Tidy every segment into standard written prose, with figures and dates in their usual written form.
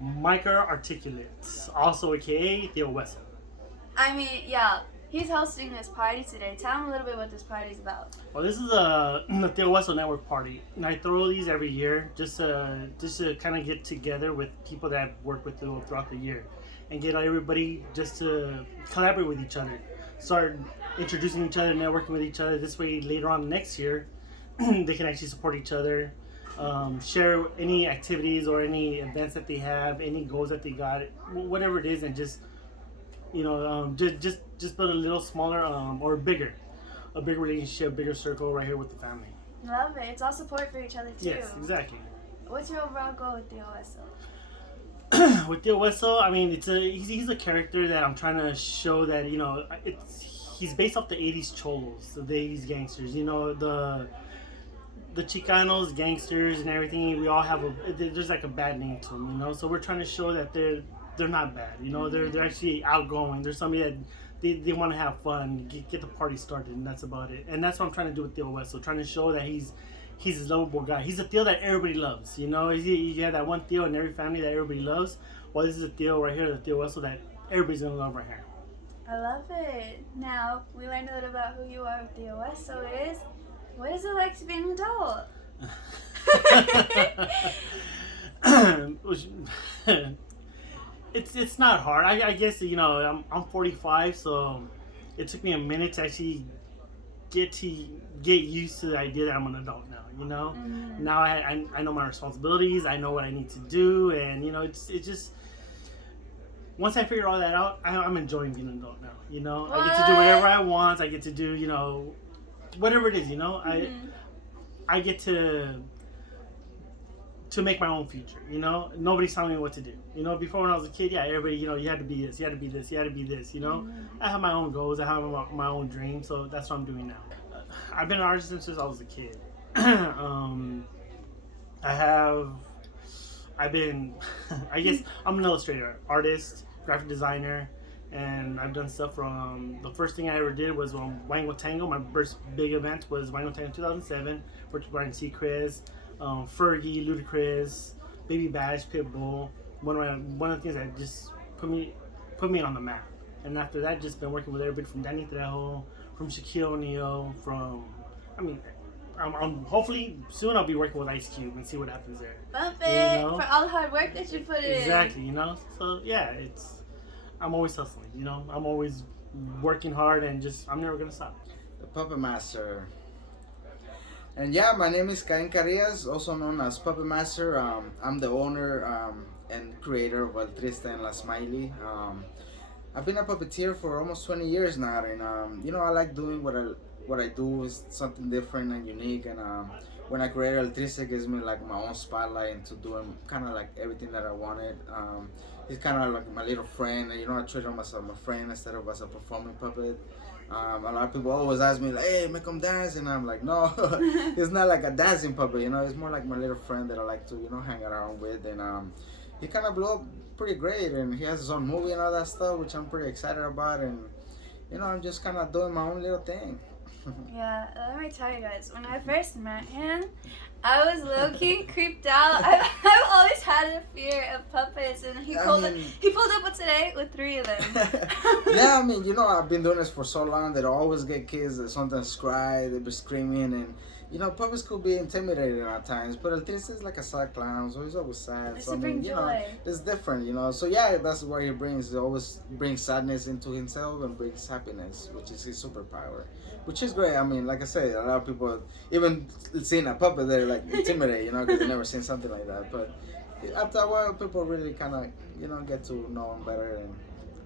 Micro Articulates, also aka Theo Weso. I mean, yeah, he's hosting this party today. Tell him a little bit what this party's about. Well, this is the Theo Weso Network party, and I throw these every year just to kind of get together with people that I've worked with throughout the year, and get everybody just to collaborate with each other, start introducing each other, networking with each other. This way, later on next year, they can actually support each other, share any activities or any events that they have, any goals that they got, whatever it is, and just just build a little smaller or bigger, a bigger relationship, bigger circle right here with the family. Love it. It's all support for each other too. Yes, exactly. What's your overall goal with the OSO? With Theo Weso, I mean, he's a character that I'm trying to show that he's based off the '80s cholos, the '80s gangsters. The Chicanos, gangsters, and everything. We all have there's like a bad name to them, So we're trying to show that they're not bad, They're actually outgoing. They're somebody that they want to have fun, get the party started, and that's about it. And that's what I'm trying to do with Theo Weso, trying to show that he's a lovable guy. He's a Theo that everybody loves, You have that one Theo in every family that everybody loves. Well, this is a Theo right here, the Theo Weso that everybody's gonna love right here. I love it. Now, we learned a little about who you are with the OSO is. What is it like to be an adult? It's not hard. I guess I'm 45, so it took me a minute to actually get used to the idea that I'm an adult now. Mm-hmm. Now I know my responsibilities. I know what I need to do, and it's just once I figure all that out, I'm enjoying being an adult now. What? I get to do whatever I want. I get to do whatever it is. Mm-hmm. I get to make my own future. Nobody's telling me what to do. Before when I was a kid, yeah, everybody, you had to be this, you had to be this, you had to be this. Mm-hmm. I have my own goals, I have my own dreams, so that's what I'm doing now. I've been an artist since I was a kid. I've been, I guess I'm an illustrator, artist, graphic designer, and I've done stuff from, the first thing I ever did was Wango Tango. My first big event was Wango Tango 2007, worked with Brian Seacrest, Fergie, Ludacris, Baby Bash, Pitbull. One of the things that just put me on the map. And after that, just been working with everybody from Danny Trejo, from Shaquille O'Neal, I'm hopefully soon I'll be working with Ice Cube and see what happens there. Bump it for all the hard work that you put in. Exactly, So yeah, I'm always hustling, I'm always working hard and I'm never gonna stop. The Puppet Master. And yeah, my name is Cain Carillas, also known as Puppet Master. I'm the owner and creator of El Triste and La Smiley. I've been a puppeteer for almost 20 years now, and I like doing what I do is something different and unique. And when I created El Triste, it gives me like my own spotlight into doing kind of like everything that I wanted. He's kind of like my little friend, and I treat him as my friend instead of as a performing puppet. A lot of people always ask me like, "Hey, make him dance," and I'm like, "No, it's not like a dancing puppet. It's more like my little friend that I like to hang around with." And he kind of blew up pretty great, and he has his own movie and all that stuff, which I'm pretty excited about. And I'm just kind of doing my own little thing. Yeah, let me tell you guys, when I first met him, I was low-key creeped out. I've always had a fear of puppets, and he pulled up with today with 3 of them. Yeah, I've been doing this for so long that I always get kids that sometimes cry, they be screaming, and puppets could be intimidating at times, but at least it's like a sad clown, so he's always sad. It's so to bring joy. It's different, So yeah, that's what he brings. He always brings sadness into himself and brings happiness, which is his superpower, which is great. Like I said, a lot of people, even seeing a puppet, they're like intimidated, because they've never seen something like that. But after a while, people really kind of, get to know him better and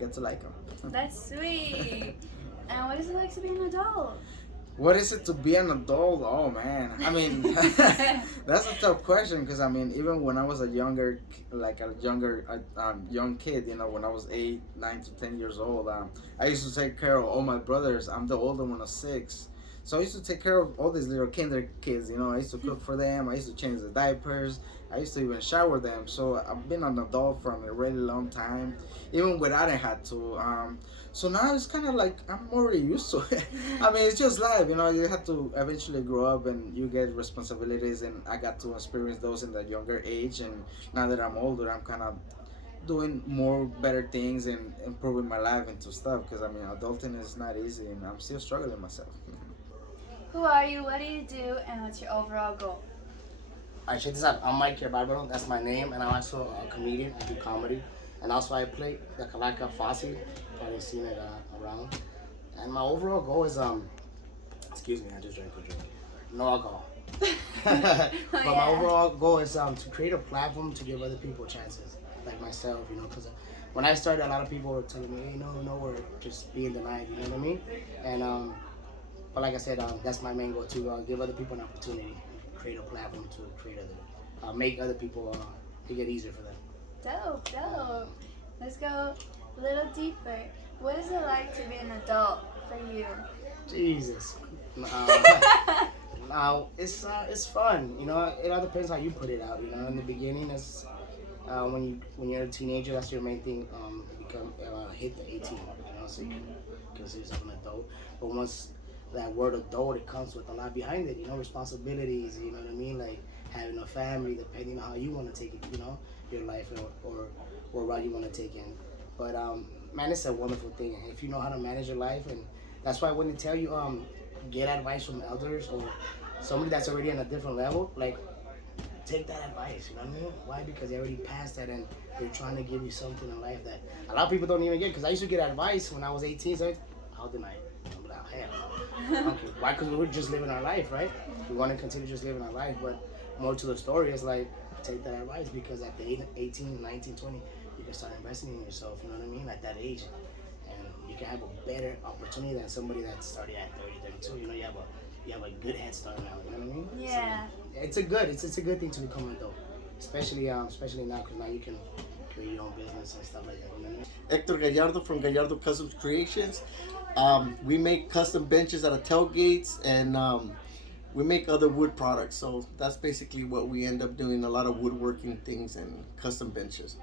get to like him. That's sweet. And what is it like to be an adult? What is it to be an adult? Oh man, that's a tough question because even when I was a young kid, when I was 8, 9 to 10 years old, I used to take care of all my brothers. I'm the older one of 6, so I used to take care of all these little kinder kids. I used to cook for them. I used to change the diapers. I used to even shower them. So I've been an adult from a really long time, even without I had to. So now it's kind of like I'm already used to it. I mean, it's just life, you know. You have to eventually grow up and you get responsibilities, and I got to experience those in that younger age. And now that I'm older, I'm kind of doing more better things and improving my life into stuff. Because I mean, adulting is not easy, and I'm still struggling myself. Who are you? What do you do? And what's your overall goal? Alright, check this out. I'm Mike Barbaro. That's my name, and I'm also a comedian. I do comedy, and also I play the Calaca Fosse. Probably seen it around. And my overall goal is excuse me, I just drank a drink. No alcohol. But my overall goal is to create a platform to give other people chances, like myself, you know, because when I started, a lot of people were telling me, hey, no, we're just being denied, you know what I mean? And but like I said, that's my main goal, to give other people an opportunity, create a platform to create other, make other people make it easier for them. Dope. Let's go a little deeper. What is it like to be an adult for you? Jesus. Now it's fun, you know. It all depends how you put it out, you know. In the beginning, it's when you're a teenager, that's your main thing. Become hit the 18, you know, so you can consider yourself an adult. But once that word adult, it comes with a lot behind it, you know, responsibilities, you know what I mean, like having a family, depending on how you want to take it, you know, your life or route you want to take in. But man, it's a wonderful thing if you know how to manage your life, and that's why when they tell you get advice from elders or somebody that's already on a different level, like take that advice, you know what I mean? Why? Because they already passed that and they're trying to give you something in life that a lot of people don't even get. Because I used to get advice when I was 18, so how deny it? I'm like, hell. Okay, why? Because we were just living our life, right? We want to continue just living our life, but more to the story is like, take that advice, because at the 18, 19, 20, you can start investing in yourself, you know what I mean? At that age. And you can have a better opportunity than somebody that started at 30, 32. You know, you have a good head start now, you know what I mean? Yeah. So it's a good thing to become an adult. Especially now, because now you can create your own business and stuff like that, you know what I mean? Hector Gallardo from Gallardo Customs Creations. We make custom benches out of tailgates, and we make other wood products. So that's basically what we end up doing, a lot of woodworking things and custom benches.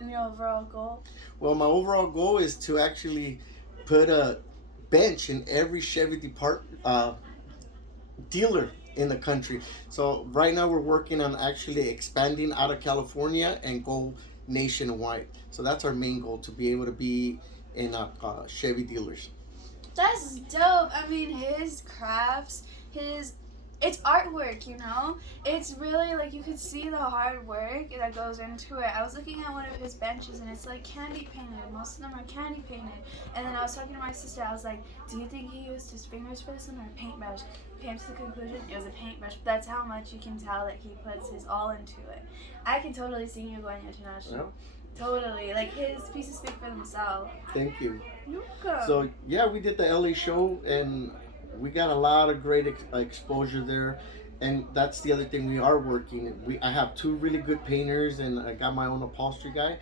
And your overall goal? Well, my overall goal is to actually put a bench in every Chevy dealer in the country. So right now we're working on actually expanding out of California and go nationwide. So that's our main goal, to be able to be in Chevy dealers. That's dope. I mean, his crafts, it's artwork, you know? It's really, like, you could see the hard work that goes into it. I was looking at one of his benches, and it's, like, candy painted. Most of them are candy painted. And then I was talking to my sister. I was like, do you think he used his fingers for this one or a paintbrush? Came to the conclusion it was a paintbrush. But that's how much you can tell that he puts his all into it. I can totally see you going international. Yeah. Totally. Like, his pieces speak for themselves. Thank you. You're welcome. So yeah, we did the LA show, and we got a lot of great exposure there. And that's the other thing, we are working. I have two really good painters, and I got my own upholstery guy,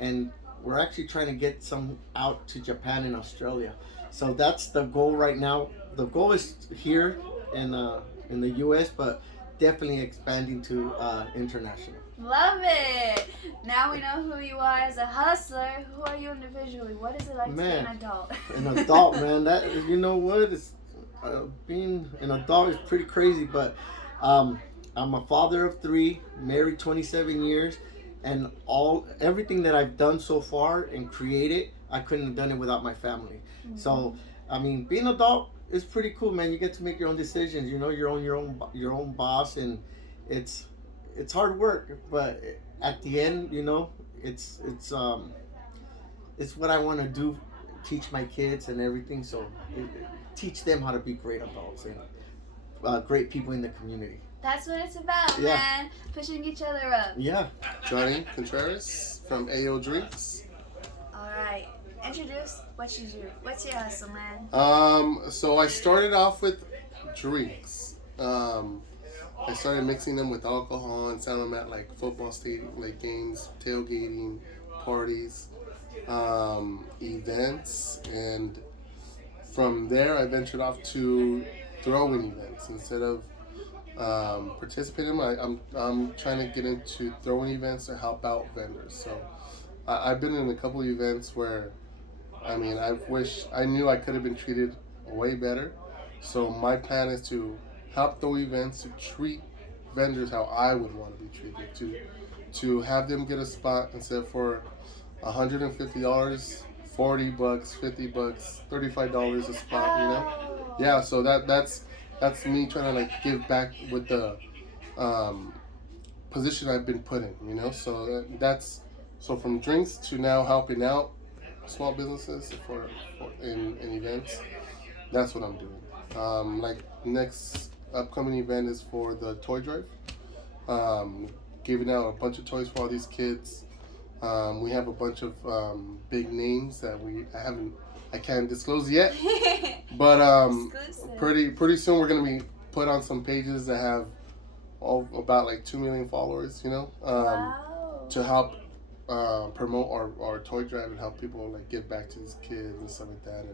and we're actually trying to get some out to Japan and Australia. So that's the goal right now. The goal is here in the US, but definitely expanding to international. Love it. Now we know who you are as a hustler. Who are you individually? What is it like to be an adult? An adult, man. That, you know what? It's being an adult is pretty crazy, but I'm a father of 3, married 27 years, and everything that I've done so far and created, I couldn't have done it without my family. Mm-hmm. So, I mean, being an adult is pretty cool, man. You get to make your own decisions. You know, you're your own boss, and it's hard work, but at the end, you know, it's what I want to do, teach my kids and everything. So teach them how to be great adults and great people in the community. That's what it's about, yeah. Man. Pushing each other up. Yeah. Johnny Contreras from AO Drinks. All right. Introduce what you do. What's your hustle, man? So I started off with drinks. I started mixing them with alcohol and selling them at like football stadium, like games, tailgating, parties, events, and from there I ventured off to throwing events. Instead of participate in them. I'm trying to get into throwing events to help out vendors. So I've been in a couple of events where, I mean, I wish I knew I could have been treated way better. So my plan is to help throw events, to treat vendors how I would want to be treated, to have them get a spot instead for $150, $40, $50, $35 a spot, you know? Yeah, so that's me trying to like give back with the um, position I've been put in, you know? So that's so from drinks to now helping out small businesses for in events. That's what I'm doing. Like next upcoming event is for the toy drive. Um, Giving out a bunch of toys for all these kids. We have a bunch of big names that I can't disclose yet. But Exclusive. pretty soon we're gonna be put on some pages that have all about like 2 million followers. You know, Wow. to help promote our toy drive and help people like give back to these kids and stuff like that.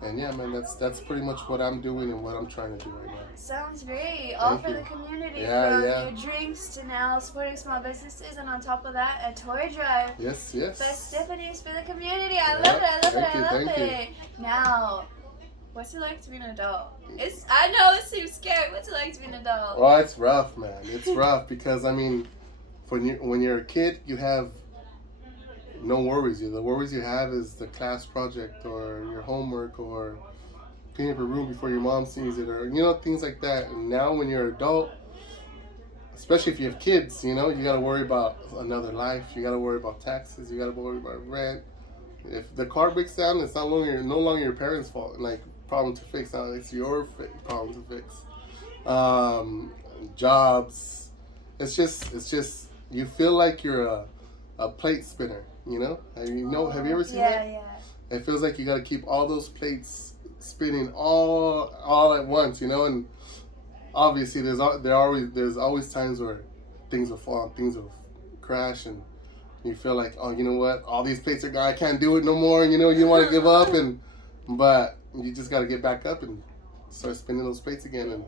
And yeah, man, that's pretty much what I'm doing and what I'm trying to do right now. Sounds great. All Thank for you. the community. Yeah, From yeah. your drinks to now supporting small businesses, and on top of that, a toy drive. Yes. Festivities for the community. I Yeah, love it. I love thank it. you, I love thank you. it. Now, what's it like to be an adult? I know it seems scary. What's it like to be an adult? Well, it's rough, man. It's rough because I mean, when you're a kid, you have no worries. The worries you have is the class project or your homework or cleaning up your room before your mom sees it, or things like that. And now when you're an adult, especially if you have kids, you gotta worry about another life. You gotta worry about taxes. You gotta worry about rent. If the car breaks down, it's no longer your parents' fault. Like problem to fix. Now it's your problem to fix. Jobs. It's just you feel like you're a plate spinner. Have you ever seen that? Yeah. It feels like you got to keep all those plates spinning all at once, and obviously there's always times where things will fall, things will crash, and you feel like, oh, you know what, all these plates are gone, I can't do it no more, you want to give up, but you just got to get back up and start spinning those plates again and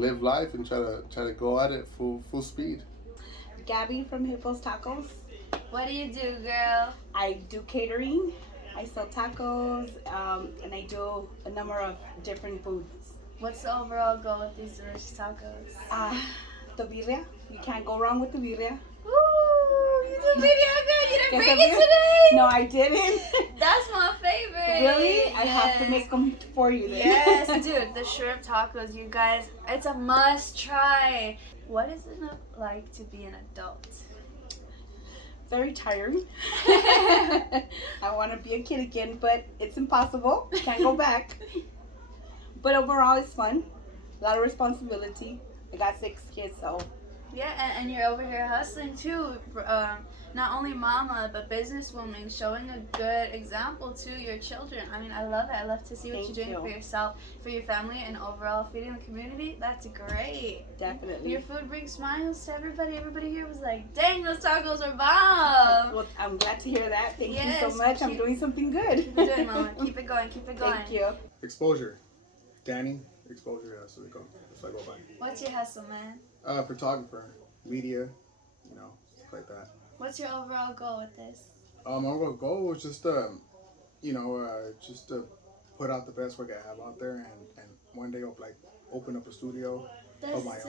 live life and try to go at it full speed. Gabby from Hippos Tacos. What do you do, girl? I do catering. I sell tacos, and I do a number of different foods. What's the overall goal with these delicious tacos? The birria. You can't go wrong with the birria. Ooh, you do video good. You didn't Yes, bring I it did. today? No, I didn't. That's my favorite. Really? I have to Yes. make them for you then. Yes, dude, the shrimp tacos, you guys, it's a must try. What is it like to be an adult? Very tiring. I want to be a kid again, but it's impossible. Can't go back. But overall, it's fun. A lot of responsibility. I got 6 kids, so. Yeah, and you're over here hustling too. Not only mama, but businesswoman, showing a good example to your children. I mean, I love it. I love to see what Thank you're doing you. for yourself, for your family, and overall feeding the community. That's great. Definitely. Your food brings smiles to everybody. Everybody here was like, dang, those tacos are bomb. Well, I'm glad to hear that. Thank you Yes, so much. I'm keep- doing something good. Keep it doing, mama. Keep it going. Keep it going. Thank you. Exposure. Danny, exposure, that's what they go. That's what I go by. What's your hustle, man? Photographer, media, stuff like that. What's your overall goal with this? My overall goal was just just to put out the best work I have out there, and one day open up a studio. That's my dope.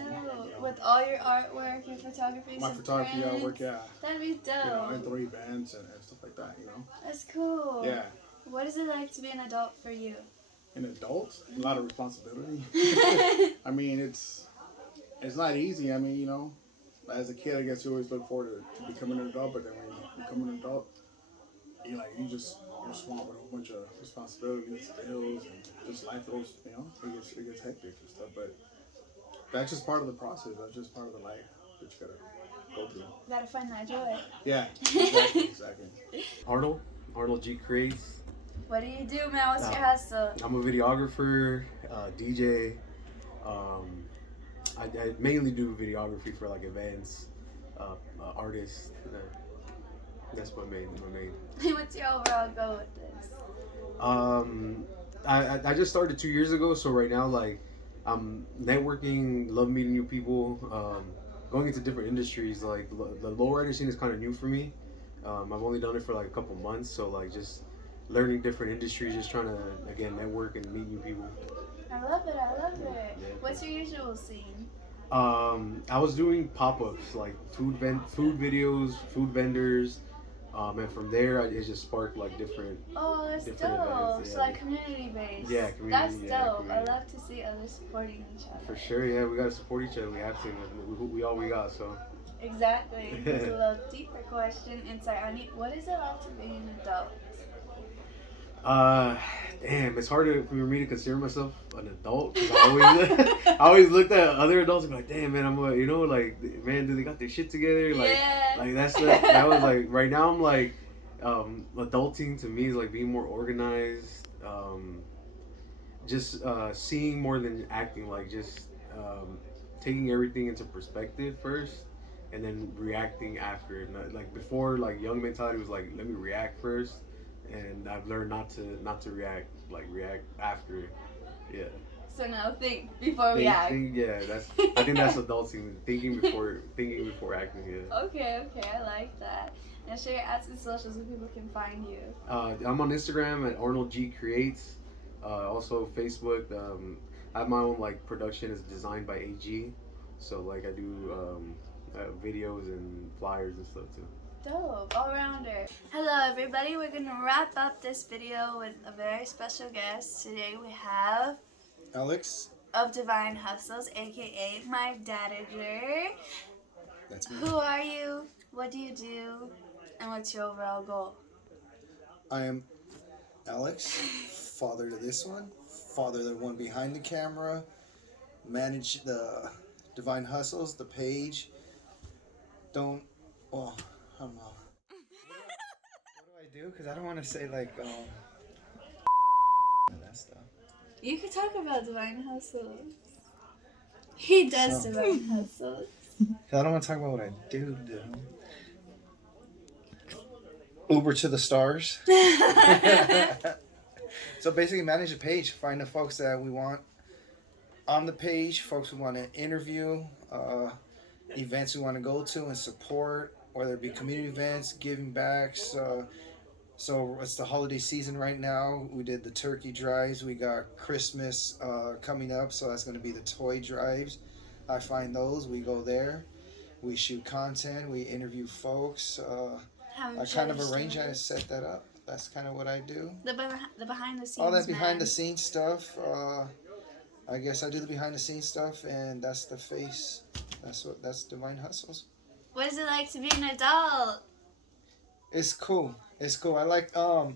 own, With all your artwork, your photography, My some photography prints. artwork, yeah. That'd be dope. And 3 events and stuff like that, That's cool. Yeah. What is it like to be an adult for you? An adult, a lot of responsibility. I mean, it's not easy. I mean, as a kid, I guess you always look forward to becoming an adult, but then when you become an adult, you're swamped with a whole bunch of responsibilities, bills, and just life goes, it gets hectic and stuff. But that's just part of the process. That's just part of the life that you gotta go through. Gotta find that joy. Yeah, exactly. Arnold G Creates. What do you do, man? What's your hustle? I'm a videographer, DJ. I mainly do videography for like events, artists. That's my main. What's your overall goal with this? I just started 2 years ago, so right now Networking, love meeting new people, going into different industries. Like the lowrider scene is kind of new for me. I've only done it for like a couple months, so like just learning different industries, just trying to again network and meet new people. I love it. I love it. Yeah. What's your usual scene? I was doing pop-ups like food videos, food vendors, and from there it just sparked like different. Oh, that's Different dope. events, So yeah. like community based. Yeah, community, That's yeah, dope. community. I love to see others supporting each other. For sure, yeah, we gotta support each other. We have to. We all we got. So. Exactly. Here's a little deeper question. Insight on you. What is it like to be an adult? Damn, it's hard for me to consider myself an adult. 'Cause I always looked at other adults and be like, damn, man, I'm a, like, man, do they got their shit together? Like, Yeah. like that was like, right now I'm like, adulting to me is like being more organized, just seeing more than acting, like just taking everything into perspective first, and then reacting after. Like before, like young mentality was like, let me react first. And I've learned not to react after, yeah. So now think before we act. Yeah, I think that's adulting, thinking before acting. Yeah. Okay, I like that. Now share your ads and socials so people can find you. I'm on Instagram at Arnold G Creates. Also Facebook. I have my own like production is designed by AG, so like I do videos and flyers and stuff too. Dope, all-rounder. Hello everybody, we're gonna wrap up this video with a very special guest. Today we have Alex. of Divine Hustles, aka my dadager. That's me. Who are you? What do you do? And what's your overall goal? I am Alex, father to this one, father to the one behind the camera, manage the Divine Hustles, the page. I don't know. What do I do? Because I don't want to say like that stuff. You could talk about Divine Hustles. He does So- Divine Hustles. I don't want to talk about what I do. Uber to the stars. So basically manage the page, find the folks that we want on the page, folks we want to interview, events we want to go to and support, whether it be community events, giving backs. So it's the holiday season right now. We did the turkey drives. We got Christmas coming up, so that's going to be the toy drives. I find those. We go there. We shoot content. We interview folks. I kind of arrange that and set that up. That's kind of what I do. The behind the scenes. All that behind man. the scenes stuff. I guess I do the behind the scenes stuff, and that's the face. That's Divine Hustles. What is it like to be an adult? It's cool. I like What?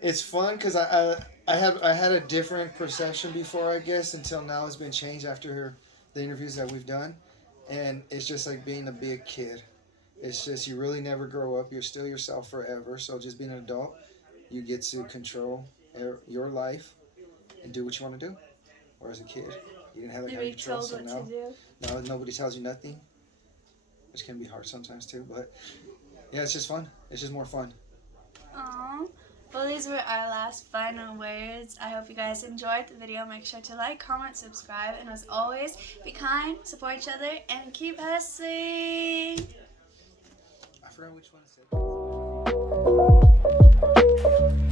It's fun because I had a different perception before, I guess, until now. It's been changed after the interviews that we've done, and it's just like being a big kid. It's just you really never grow up. You're still yourself forever. So just being an adult, you get to control your life and do what you want to do. Or as a kid, you didn't have that kind of Maybe control. told So what to do. now nobody tells you nothing, which can be hard sometimes too. But yeah, it's just fun. It's just more fun. Aww. Well, these were our last final words. I hope you guys enjoyed the video. Make sure to like, comment, subscribe, and as always, be kind, support each other, and keep hustling. I forgot which one it said.